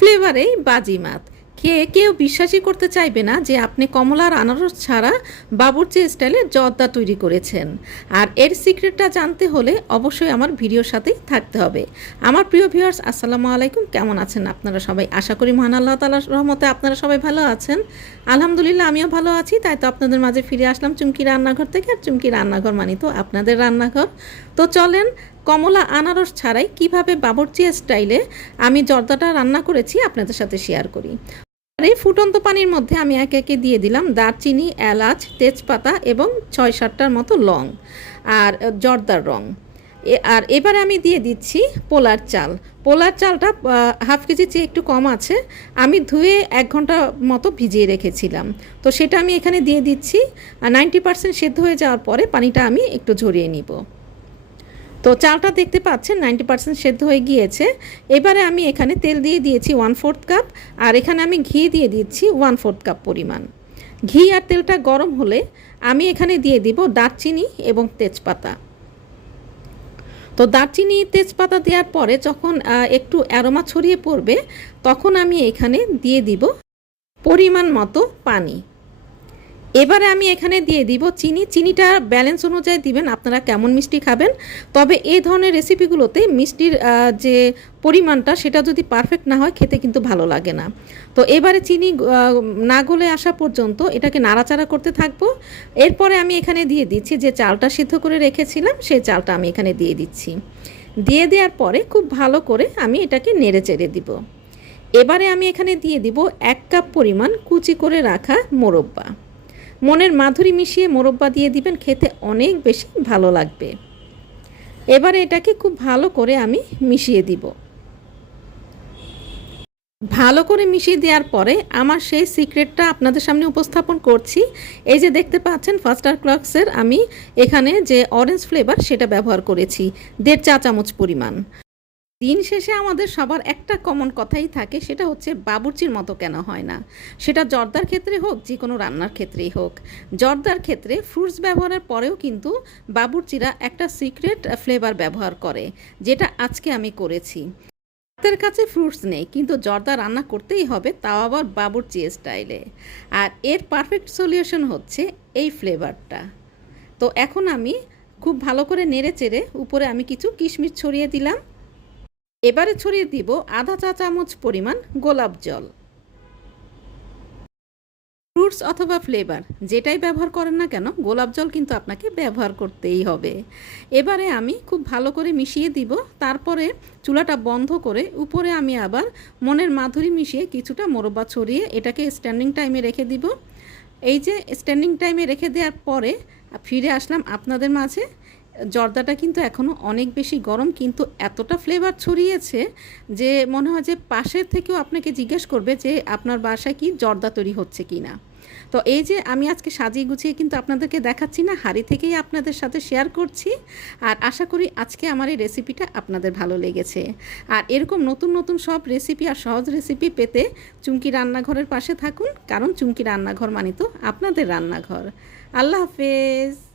ফ্লেভারেই বাজিমাত কে, কেউ বিশ্বাসই করতে চাইবে না যে আপনি কমলার আনারস ছাড়া বাবুর্চি স্টাইলে জর্দা তৈরি করেছেন। আর এর সিক্রেটটা জানতে হলে অবশ্যই আমার ভিডিওর সাথেই থাকতে হবে। আমার প্রিয় ভিউয়ার্স, আসসালামু আলাইকুম। কেমন আছেন আপনারা সবাই? আশা করি মহান আল্লাহ তালার রহমতে আপনারা সবাই ভালো আছেন। আলহামদুলিল্লাহ, আমিও ভালো আছি। তাই তো আপনাদের মাঝে ফিরে আসলাম চুমকি রান্নাঘর থেকে। আর চুমকি রান্নাঘর মানি তো আপনাদের রান্নাঘর। তো চলেন কমলা আনারস ছাড়াই কীভাবে বাবরচি স্টাইলে আমি জর্দাটা রান্না করেছি আপনাদের সাথে শেয়ার করি। এই ফুটন্ত পানির মধ্যে আমি একে একে দিয়ে দিলাম দারচিনি, এলাচ, তেজপাতা এবং ছয় সাতটার মতো লং আর জর্দার রং। আর এবারে আমি দিয়ে দিচ্ছি পোলার চাল। পোলার চালটা হাফ কেজি চেয়ে একটু কম আছে। আমি ধুয়ে এক ঘণ্টা মতো ভিজিয়ে রেখেছিলাম। তো সেটা আমি এখানে দিয়ে দিচ্ছি। আর নাইনটি পার্সেন্ট সেদ্ধ হয়ে যাওয়ার পরে পানিটা আমি একটু ঝরিয়ে নিব। তো চালটা দেখতে পাচ্ছেন নাইনটি পার্সেন্ট সেদ্ধ হয়ে গিয়েছে। এবারে আমি এখানে তেল দিয়ে দিয়েছি ওয়ান ফোর্থ কাপ আর এখানে আমি ঘি দিয়ে দিচ্ছি ওয়ান ফোর্থ কাপ পরিমাণ। ঘি আর তেলটা গরম হলে আমি এখানে দিয়ে দিব দারচিনি এবং তেজপাতা। তো দারচিনি, তেজপাতা দেওয়ার পরে যখন একটু অ্যারোমা ছড়িয়ে পড়বে, তখন আমি এখানে দিয়ে দিব পরিমাণ মতো পানি। এবারে আমি এখানে দিয়ে দিব চিনি। চিনিটা ব্যালেন্স অনুযায়ী দিবেন, আপনারা কেমন মিষ্টি খাবেন। তবে এই ধরনের রেসিপিগুলোতে মিষ্টির যে পরিমাণটা, সেটা যদি পারফেক্ট না হয়, খেতে কিন্তু ভালো লাগে না। তো এবারে চিনি না গলে আসা পর্যন্ত এটাকে নাড়াচাড়া করতে থাকব। এরপরে আমি এখানে দিয়ে দিচ্ছি যে চালটা সিদ্ধ করে রেখেছিলাম, সেই চালটা আমি এখানে দিয়ে দিচ্ছি। দিয়ে দেওয়ার পরে খুব ভালো করে আমি এটাকে নেড়ে চেড়ে দিব। এবারে আমি এখানে দিয়ে দিব এক কাপ পরিমাণ কুচি করে রাখা মোরব্বা। মনের মাধুরী মিশিয়ে মোরব্বা দিয়ে দিবেন, খেতে অনেক বেশি ভালো লাগবে। এবারে এটাকে খুব ভালো করে আমি মিশিয়ে দিব। ভালো করে মিশিয়ে দেওয়ার পরে আমার সেই সিক্রেটটা আপনাদের সামনে উপস্থাপন করছি। এই যে দেখতে পাচ্ছেন ফাস্টার ক্লক্সের আমি এখানে যে অরেঞ্জ ফ্লেভার সেটা ব্যবহার করেছি, দেড় চা চামচ পরিমাণ। দিন শেষে আমাদের সবার একটা কমন কথাই থাকে, সেটা হচ্ছে বাবুর্চির মতো কেন হয় না? সেটা জর্দার ক্ষেত্রে হোক যে কোনো রান্নার ক্ষেত্রেই হোক। জর্দার ক্ষেত্রে ফ্রুটস ব্যবহারের পরেও কিন্তু বাবুর্চিরা একটা সিক্রেট ফ্লেভার ব্যবহার করে, যেটা আজকে আমি করেছি। হাতের কাছে ফ্রুটস নেই, কিন্তু জর্দা রান্না করতেই হবে, তাও আবার বাবুর্চি স্টাইলে আর এর পারফেক্ট সলিউশন হচ্ছে এই ফ্লেভারটা তো এখন আমি খুব ভালো করে নেড়ে চেড়ে উপরে আমি কিছু কিশমিশ ছড়িয়ে দিলাম। এবারে ছড়িয়ে দিব আধা চা চামচ পরিমাণ গোলাপ জল। ফ্রুটস অথবা ফ্লেভার, যেটাই ব্যবহার করেন না কেন, গোলাপ জল কিন্তু আপনাকে ব্যবহার করতেই হবে। এবারে আমি খুব ভালো করে মিশিয়ে দিব, তারপরে চুলাটা বন্ধ করে উপরে আমি আবার মনের মাধুরী মিশিয়ে কিছুটা মোরব্বা ছড়িয়ে এটাকে স্ট্যান্ডিং টাইমে রেখে দিব। এই যে স্ট্যান্ডিং টাইমে রেখে দেওয়ার পরে ফিরে আসলাম আপনাদের মাঝে। জর্দাটা কিন্তু এখনও অনেক বেশি গরম, কিন্তু এতটা ফ্লেভার ছড়িয়েছে যে মনে হয় যে পাশের থেকেও আপনাকে জিজ্ঞেস করবে যে আপনার বাসায় কি জর্দা তৈরি হচ্ছে কি না তো এই যে আমি আজকে সাজিয়ে গুছিয়ে কিন্তু আপনাদেরকে দেখাচ্ছি না, হাড়ি থেকেই আপনাদের সাথে শেয়ার করছি আর আশা করি আজকে আমার এই রেসিপিটা আপনাদের ভালো লেগেছে। আর এরকম নতুন নতুন সব রেসিপি আর সহজ রেসিপি পেতে চুমকি রান্নাঘরের পাশে থাকুন, কারণ চুমকি রান্নাঘর মানে তো আপনাদের রান্নাঘর। আল্লাহ হাফেজ।